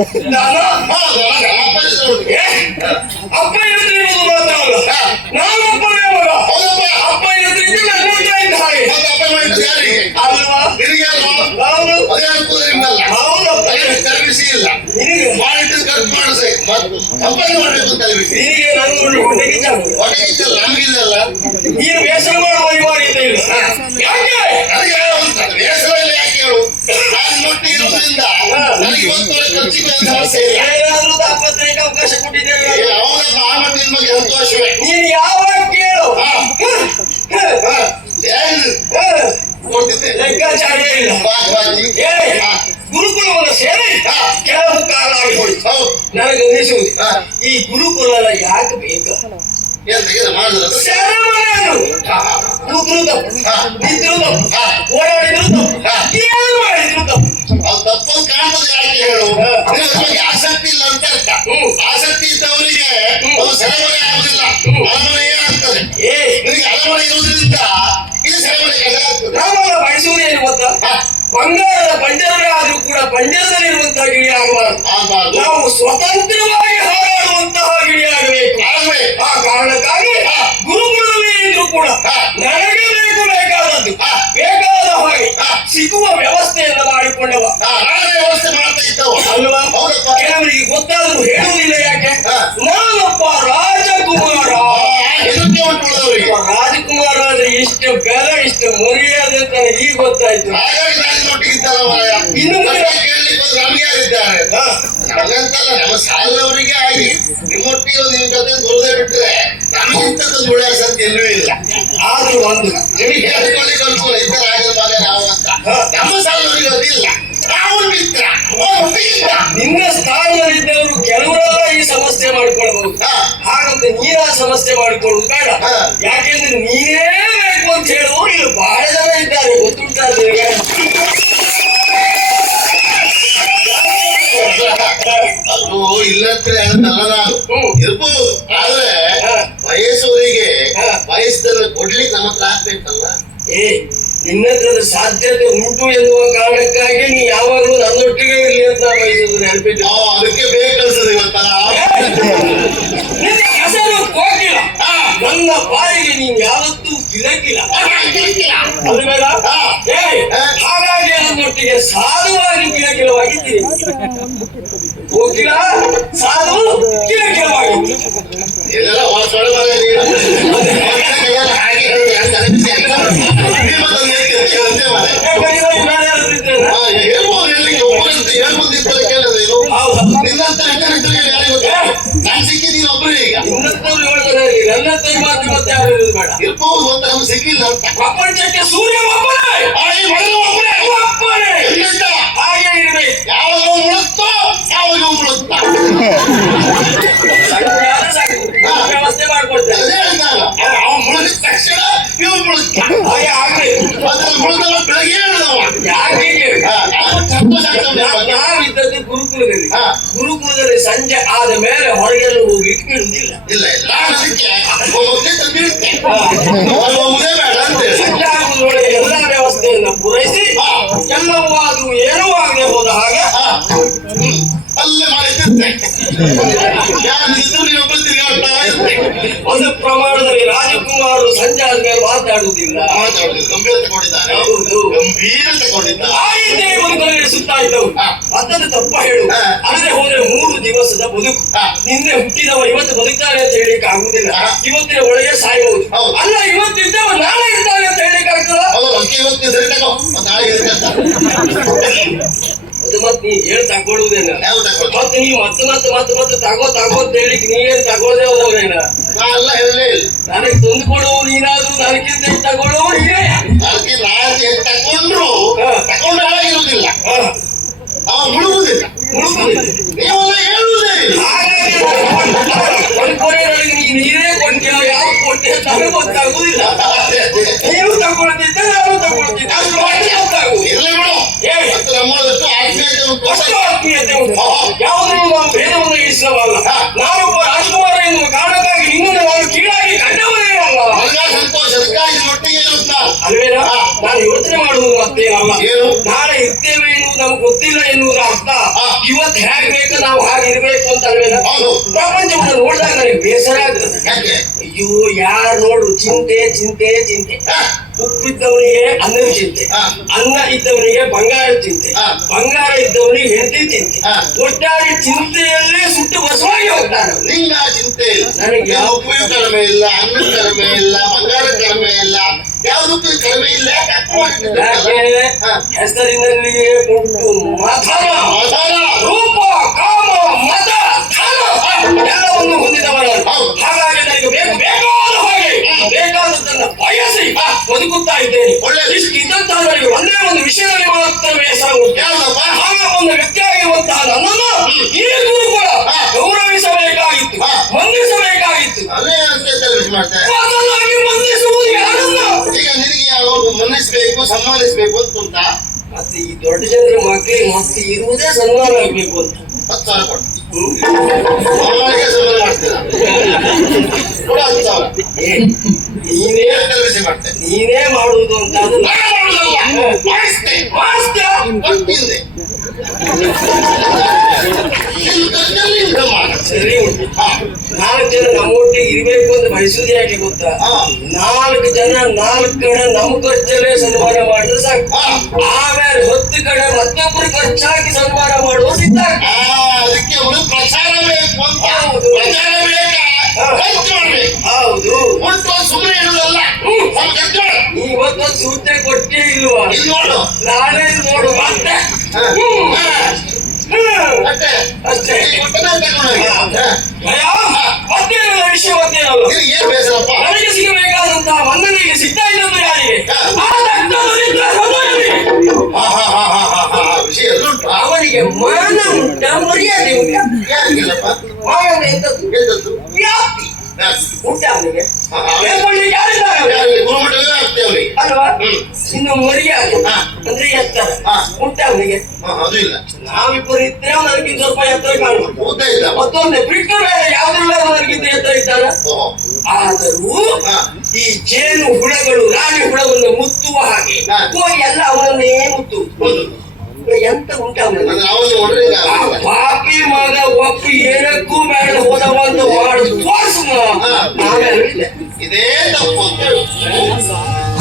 ಅಪ್ಪ ಅಪ್ಪ ಇರುವುದು ಮಾತ್ರ ಅಲ್ಲ ನಾನು ಅಪ್ಪ ನನ್ನ ಇದ್ದ ಹಾಗೆ ಅಪ್ಪ ಮಾಡಿದ್ದು ಅಲ್ವಾ ಅಲ್ವಾ ನಾನು ಇಲ್ಲ ನಿನಗೆ ಮಾಡಿದ್ದು ಖರ್ಚು ಮಾಡಿಸಿ ಅಪ್ಪಗೆ ಮಾಡಬೇಕು ತಲೆಬಿಸಿ ನಿನಗೆ ನನ್ನ ಹೊಟ್ಟೆಗೆ ಚಾಕು ಹೊಟ್ಟೆಗಿದ್ದಲ್ಲ ನಮಗಿಲ್ಲಲ್ಲ ನೀನು ಮಾಡುವ ಅನಿವಾರ್ಯತೆ ಇಲ್ಲ ಯಾಕೆ ಯಾಕೆ ಹೇಳು ನನಗೆ ಖರ್ಚಿಗೆ ಸಮಸ್ಯೆ ಏನಾದ್ರೂ ದಾಪತ್ರಿಕ ಅವಕಾಶ ಕೊಟ್ಟಿದ್ದೇವೆ ಅವಾಗ ಸಂತೋಷವೇ? ನೀನು ಯಾವಾಗ ಕೇಳು? ಲೆಕ್ಕಾಚಾರ ಇಲ್ಲ. ಗುರುಕುಲವನ್ನು ಸೇರಿ ಕೆಲವು ಕಾಲ ನನಗೆ ಅನಿಸುವುದು ಈ ಗುರುಕುಲ ಯಾಕೆ ಬೇಕು? ಮಾಡಿದ್ರು ತಪ್ಪು. ನಿಂತರು ತಪ್ಪು ಓಡಾಡಿದ್ರು ತಪ್ಪು. ಏನು ಮಾಡಿದ್ರು ತಪ್ಪು ಅವ್ರು ತಪ್ಪು ಕಾಣ್ತದೆ ಯಾಕೆ ಹೇಳು ಆಸಕ್ತಿ ಇಲ್ಲ ಅಂತ ಅರ್ಥ. ಆಸಕ್ತಿ ಇದ್ದವರಿಗೆ. ಅದು ಸೆರೆಮನೆ ಆಗುದಿಲ್ಲ. ಹ್ಮ್. ಅರಮನೆ ಏನಾಗ್ತದೆ? ಏ. ನಿನಗೆ ಅರಮನೆ ಇರುವುದರಿಂದ ಇದು ಸೆರೆಮನೆ ಕೆಳಗೆ ಆಗ್ತದೆ. ಬಯಸುವುದು ಗೊತ್ತಾ ಬಂಗಾರದ ಪಂಜರವೇ ಆದ್ರೂ ಕೂಡ ಪಂಜರದಲ್ಲಿರುವಂತಹ ಗಿಳಿ ಆಗಬಾರದು. ನಾವು ಸ್ವತಂತ್ರವಾಗಿ ಹಾರಾಡುವಂತಹ ಗಿಳಿ ಆಗಬೇಕು. ಆ ಕಾರಣಕ್ಕಾಗಿ. ಇದ್ರೂ ಇದ್ರು ಕೂಡ ನನಗೆ ನನಗೆ ಈಗ ಗೊತ್ತಾಯ್ತು. ಹಾಗಾಗಿ ನಾನು ಮಾರಾಯ ಇನ್ನು ಮುಂದೆ- ಕೇಳಲಿಕ್ಕೆ ನಮ್ಗೆ ಯಾರಿದ್ದಾರೆ ನಮ್ಮ ಸಾಲದವರಿಗೆ ಆಗಿ ನಿಮ್ಮೊಟ್ಟಿಗೆ ನಿಮ್ ಜೊತೆ ದುರದೆ ಬಿಟ್ರೆ ನಮಗಿಂತದ್ದು ದುಡಿಯಾಸ ಅಂತ ಎಲ್ಲೂ ಇಲ್ಲ ಆದ್ರೂ ಒಂದು ನಿಮಗೆ ಹೇಳ್ಕೊಳ್ಳಿಕ್ಕೆ ಅನುಕೂಲ ಇದ್ದಾರೆ ಮಗ ನಾವು ಅಂತ. ನಮ್ಮ ಸಾಲದವರಿಗೆ ಅದಿಲ್ಲ ನಾವು ಮಿತ್ರ. ನಿನ್ನ ಸ್ಥಾನದಲ್ಲಿದ್ದವರು ಕೆಲವರೆಲ್ಲ ಈ ಸಮಸ್ಯೆ ಮಾಡಿಕೊಳ್ಬಹುದು ಹಾಗಂತ ನೀರ ಸಮಸ್ಯೆ ಮಾಡಿಕೊಳ್ಳುದು ಬೇಡ. ಯಾಕೆಂದ್ರೆ ನೀನೇ ಅಂತ ಇಲ್ಲಿ ಬಹಳ ಜನ ಇದ್ದಾರೆ ಗೊತ್ತುಂಟಾ ಹೇಳಲ್ಲ ನಾನು ಹ್ಮ್. ಇರ್ಬೋದು. ಆದ್ರೆ. ವಯಸ್ಸವರಿಗೆ. ವಯಸ್ಸನ್ನು ಕೊಡ್ಲಿಕ್ಕೆ ನಮ್ಮ ಹತ್ರ ಆಗ್ಬೇಕಲ್ಲ. ಏ ನಿನ್ನ ಹತ್ರದ ಸಾಧ್ಯತೆ ಉಂಟು ಎನ್ನುವ ಕಾರಣಕ್ಕಾಗಿ ನೀ ಯಾವಾಗಲೂ ನನ್ನೊಟ್ಟಿಗೆ ಇರಲಿ ಅಂತ ಬಯಸುದು ನೆನಪಿಟ್ಟು ಅದಕ್ಕೆ ಬೇಕನ್ಸದೆ ಇವತ್ತಲ್ಲ. ಹೆಸರು ಕೋಕಿಲ ನನ್ನ ಬಾಯಿಗೆ ನೀನು ಯಾವತ್ತೂ ಗಿಲಕಿಲ್ಲ ಅದು ಬೇಡ ಹಾಗಾಗಿ ನನ್ನೊಟ್ಟಿಗೆ ಸಾಧುವಾಗಿ ಗಿಲಕಿಲವಾಗಿದ್ದೀರಿ ಹೋಗಿಲ್ಲ ಸಾಧು ಇದ್ದೇನಾ? ಹಾ, ಹೇಳ್ಬೋದು ಹೇಳಲಿಕ್ಕೆ ಒಬ್ಬರಂತ ಹೇಳ್ಬೋದು ಇರ್ತಾರೆ ಕೇಳೋದು ನೀನು. ಹೌದಾ? ನಿನ್ನಂತ ಹೆಸರಿದ್ರೆ ಯಾರಿಗೂ? ನಾನ್ ಸಿಕ್ಕಿದ್ದು ನೀನು ಒಬ್ಬರೇ ಈಗ. ಹತ್ರ ಮಾತ್ರ ಮತ್ತೆ ಯಾರು ಇರುವುದು ಬೇಡ. ಇರ್ಬೋದು ಅಂತ ನಮ್ಗೆ ಸಿಕ್ಕಿಲ್ಲ. ಅಂತ ಪ್ರಪಂಚಕ್ಕೆ ಸೂರ್ಯ ಒಬ್ಬನೇ. ಈ ಮಗನು ಒಬ್ಬನೇ. ಒಬ್ಬನೇ. ಎಲ್ಲಿಂದ? ಹಾಗೆ ಇರಬೇಕು. ಯಾವಾಗ ಮುಳುಗ್ತೋ ಯಾವಾಗ ಮುಳುಗ್ತಾ ಗುರುಕುಲದಲ್ಲಿ. ಗುರುಕುಲದಲ್ಲಿ ಸಂಜೆ ಆದ ಮೇಲೆ ಹೊರಗೆಲ್ಲ ಹೋಗಿ ಬಿಡುವುದಿಲ್ಲ ಇಲ್ಲ ಇಲ್ಲ. ಸಂಜೆ ಆಗುವುದರೊಳಗೆ ಎಲ್ಲ ವ್ಯವಸ್ಥೆಯನ್ನು ಪೂರೈಸಿ ಎಲ್ಲವೂ ಅದು ಏನೂ ಆಗದೆ ಹೋದ ಹಾಗೆ. ಅಲ್ಲೇ ಮಾಡಿದ್ದೆ ಒಂದು ಪ್ರಮಾಣದಲ್ಲಿ ರಾಜಕುಮಾರರು ಸಂಜೆ ಆದ್ಮೇಲೆ ಮಾತಾಡುವುದಿಲ್ಲ. ಮಾತಾಡುದು ಗಂಭೀರ ತಗೊಂಡಿದ್ದಾನೆ ಹೌದು. ಗಂಭೀರ ತಗೊಂಡಿದ್ದಾನೆ ಆಯಿತೇ ಬದುಕಲು ನಡೆಸುತ್ತಾ ಇದ್ದವು. ಅದನ್ನು ತಪ್ಪ ಹೇಳು. ಅಲ್ಲದೆ ಹೋದ್ರೆ ಮೂರು ದಿವಸದ ಬದುಕು. ನಿನ್ನೆ ಹುಟ್ಟಿದವ ಇವತ್ತು ಬದುಕ್ತಾರೆ ಅಂತ ಹೇಳಿಕ್ಕೆ ಆಗುದಿಲ್ಲ. ಇವತ್ತಿನ ಒಳಗೆ ಸಾಯಬಹುದು ಹೌದು. ಅಲ್ಲ ಇವತ್ತಿದ್ದವ ನಾಳೆ ಇರ್ತಾನೆ ಅಂತ ಹೇಳಿಕ್ಕೆ ಆಗ್ತದ? ಹೌದು ಅದಕ್ಕೆ ಇವತ್ತು ಸರಿ ತಗೋ. ನಾಳೆ ಅದು ಮತ್ತೆ ನೀ ಹೇಳಿ ತಗೊಳ್ಳುವುದೇನ ಮತ್ತೆ ನೀ ಮತ್ತೆ ಮತ್ತೆ ಮತ್ತೆ ಮತ್ತೆ ತಗೋ ತಗೋ ಅಂತ ಹೇಳಿ ನೀ ಏನ್ ತಗೊಳ್ಳದೆ ಹೋದೇನ ಅಲ್ಲ ಎಲ್ಲ ಹೇಳಲೇ ಇಲ್ಲ ನನಗೆ ತಂದು ಕೊಡು ನೀನಾದ್ರೂ ನನಗಿಂತ ಹೆಚ್ಚು ತಗೊಳ್ಳುವ ನೀನೇ ಅದಕ್ಕೆ ನಾನು ತಗೊಂಡ್ರು. ತಗೊಂಡು ಹಾಳಾಗಿರುವುದಿಲ್ಲ. ಅವ ಮುಳುಗುದಿಲ್ಲ ಮುಳುಗುದಿಲ್ಲ. ನೀವೆಲ್ಲ ಹೇಳುವುದೇ ಇಲ್ಲ ಹಾಗಾಗಿ ಒಂದು ನನಗೆ ನೀ ನೀರೇ ಕೊಡ್ತೀಯ ಯಾವ ಕೊಟ್ಟೆ ನನಗೆ ಗೊತ್ತಾಗುದಿಲ್ಲ ಅಷ್ಟು ಆತ್ಮೀಯತೆ ಉಂಟು ನಾವು ಭೇದವನ್ನು ಇರಿಸಬಲ್ಲ ಗೊತ್ತಿಲ್ಲ ಎನ್ನುವುದರ ಅರ್ಥ. ಇವತ್ ಹೇಗ್ ಬೇಕು ನಾವು ಹಾಗೆ ಇರ್ಬೇಕು ಅಂತ ಪ್ರಪಂಚವನ್ನು ನೋಡಿದಾಗ ನನಗೆ ಬೇಸರ ಆಗ್ತದೆ. ಅಯ್ಯೋ ಯಾರು ನೋಡು ಚಿಂತೆ ಚಿಂತೆ ಚಿಂತೆ. ಉಪ್ಪಿದ್ದವನಿಗೆ ಅನ್ನದ ಚಿಂತೆ. ಅನ್ನ ಇದ್ದವನಿಗೆ ಬಂಗಾರ ಚಿಂತೆ. ಬಂಗಾರ ಇದ್ದವನಿಗೆ ಹೆಂಡತಿ ಚಿಂತೆ. ಒಟ್ಟಾರೆ ಚಿಂತೆಯಲ್ಲೇ ಸುಟ್ಟು ಬಸವಾಗಿ ಹೋಗ್ತಾರೆ. ನಿಂಗ ಚಿಂತೆ. ಇಲ್ಲ ನನಗೆ ಉಪ್ಪಿನ ಕಡಿಮೆ ಇಲ್ಲ ಅನ್ನ ಕಡಿಮೆ ಇಲ್ಲ ಬಂಗಾರ ಕಡಿಮೆ ಇಲ್ಲ ಯಾವುದಕ್ಕೂ ಕಡಿಮೆ ಇಲ್ಲ. ಹೆಸರಿನಲ್ಲಿ ಉಂಟು ಆಧಾರ. ರೂಪ ಕಾಮ ಮತ ಧನ ಎಲ್ಲವನ್ನು ಹೊಂದಿದವನು. ಹೌದು. ಹಾಗಾಗಿ ನನಗೆ ಬೇಕು ಬೇಕಾದ ಹಾಗೆ ಬೇಕಾದದ್ದನ್ನ ಬಯಸಿ ಬದುಕುತ್ತಾ ಇದ್ದೇನೆ. ಒಳ್ಳೆ ರಿಸ್ಕ್ ಇದ್ದಂತಹವರಿಗೆ ಒಂದೇ ಒಂದು ವಿಷಯದಲ್ಲಿ ಮಾತ್ರ ಬೇಸರ ಉಂಟು. ಯಾವ್ದಪ್ಪ? ಆಗ ಒಂದು ವ್ಯಕ್ತಿಯಾಗಿರುವಂತಹ ನನ್ನನ್ನು ಈಗಲೂ ಕೂಡ. ಗೌರವಿಸಬೇಕಾಗಿತ್ತು. ಮಂಡಿಸಬೇಕಾಗಿತ್ತು. ಅದೇ ಅಂತ ಮಾಡ್ತಾರೆ ಬದಲಾಗಿ ಮಂದಿಸುವುದು ಯಾರನ್ನ ಈಗ ನಿನಗೆ ಮನ್ನಿಸ್ಬೇಕು ಸನ್ಮಾನಿಸ್ಬೇಕು ಅಂತ ಮತ್ತೆ ಈ ದೊಡ್ಡ ಜನರ ಮಕ್ಕಳಿಗೆ ಮತ್ತೆ ಇರುವುದೇ ಸನ್ಮಾನ ಆಗ್ಬೇಕು ಅಂತ. ಹತ್ತು ಸಾವಿರ ಕೊಟ್ಟು ಸನ್ಮಾನ ಮಾಡ್ತೀರ? ನೀನೇ ಮಾಡ್ತೇನೆ ನೀನೇ ಮಾಡುವುದು ಅಂತ. ಸರಿ ಉಂಟು. ನಾಲ್ಕು ಜನ ನಮ್ಮೊಟ್ಟಿಗೆ ಇರ್ಬೇಕು ಅಂತ ಬಯಸುವುದು ಯಾಕೆ ಗೊತ್ತಾ? ನಾಲ್ಕು ಜನ ನಾಲ್ಕು ಕಡೆ ನಮ್ಮ ಖರ್ಚಲ್ಲೇ ಸನ್ಮಾನ ಮಾಡಿದ್ರೆ ಸಾಕು. ಆಮೇಲೆ ಹತ್ತು ಕಡೆ ಮತ್ತೊಬ್ಬರು ಖರ್ಚಾಗಿ ಸನ್ಮಾನ ಮಾಡುವ ಸಿದ್ಧ ಅದಕ್ಕೆ ಪ್ರಚಾರ ಬೇಕು ಅಂತ. ಪ್ರಚಾರ ಬೇಕಾ. ಹೌದು. ಸುಮ್ಮನೆ ಇರುವುದಲ್ಲ. ಇವತ್ತೊಂದು ಸೂಚನೆ ಕೊಟ್ಟೇ ಇಲ್ವಾ? ನೋಡು. ನಾಳೆ ನೋಡು. ಮತ್ತೆ. ಅಷ್ಟೇ? ಮತ್ತೇನಲ್ಲ ವಿಷಯ ಮತ್ತೇನಲ್ಲ ಏನ್ ಬೇಸರಪ್ಪ? ನನಗೆ ಸಿಗಬೇಕಾದಂತಹ ಸಿಗ್ತಾ ಯಾರಿಗೆ? ಅವನಿಗೆ ಮಾನ ಉಂಟ ಮರ್ಯಾದೆ ವ್ಯಾಪ್ತಿ ಅಲ್ವಾ. ಇನ್ನು ಮರ್ಯಾದೆ ಅಂದ್ರೆ ಎತ್ತರ. ಉಂಟ ಅವನಿಗೆ ಅದು ಇಲ್ಲ ನಾವಿಬ್ಬರು ಇದ್ರೆ ಅವನಿಗೆ ಸ್ವಲ್ಪ ಎತ್ತರ ಕಾಣುವ ಮತ್ತೊಂದು ಬಿಟ್ಟು ಬೇರೆ ಯಾವ್ದಿಲ್ಲ ನನಗಿಂತ ಎತ್ತರ ಇದ್ದಾನ ಆದರೂ ಈ ಜೇನು ಹುಳಗಳು ರಾಣಿ ಹುಳವನ್ನು ಮುತ್ತುವ ಹಾಗೆ ಎಲ್ಲ ಅವನನ್ನೇ ಮುತ್ತು. ಎಂತ ಉಂಟ ಅವನಲ್ಲಿ ಅಂದ್ರೆ ಅವನು ನೋಡ್ರಿ ಈಗ ಆ ಪಾಪಿ ಮಗ ಒಪ್ಪು ಏನಕ್ಕೂ ಬೇಡ ಹೋದವ ಅಂತ ಮಾಡಿ ತೋರ್ಸು ಹಾ. ನಾವೇ ಅಲ್ಲಿಲ್ಲ ಇದೇ ತಪ್ಪು ಅಂತ ಹೇಳು.